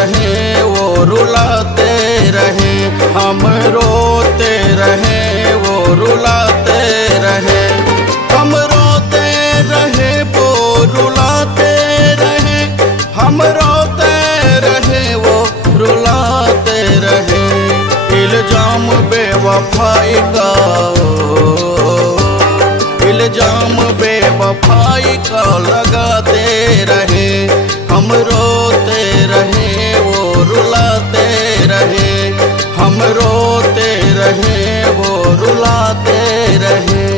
रहे वो रुलाते रहे, हम रोते रहे वो रुलाते रहे, हम रोते रहे वो रुलाते रहे, हम रोते रहे वो रुलाते रहे। इल्जाम बेवफाई का, इल्जाम बेवफाई का लगाते रहे, हम रोते रहे वो रुलाते रहे, हम रोते रहे वो रुलाते रहे।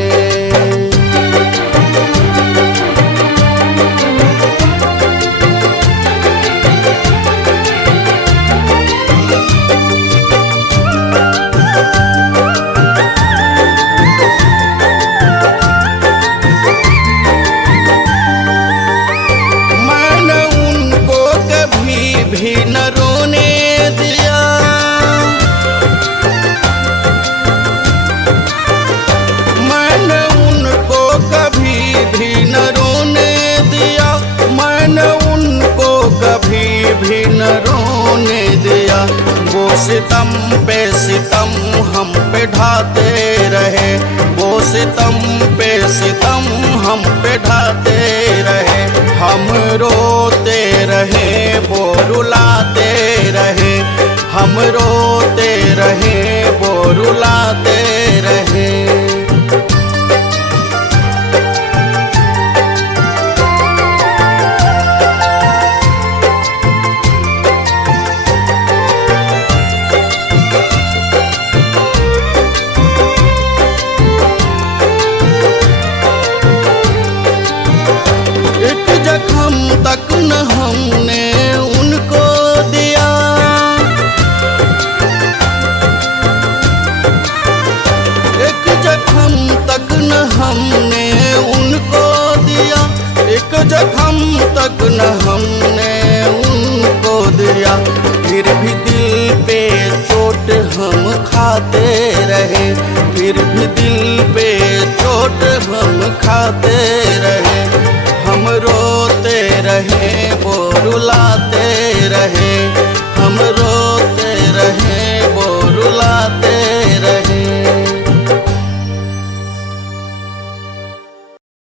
भी न रोने दिया, मैंने उनको कभी भी न रोने दिया, मैंने उनको कभी भी न रोने दिया। वो सितम पे सितम हम पे ढाते रहे, वो सितम पे सितम हम पे ढाते रहे, हम रोते रहे वो रुलाते रहे, हम रोते रहे वो रुलाते रहे। एक जख्म तक न हमने उनको दिया, एक जख्म तक न हमने उनको दिया, एक जख्म तक न हमने उनको दिया। फिर भी दिल पे चोट हम खाते रहे, फिर भी दिल पे चोट हम खाते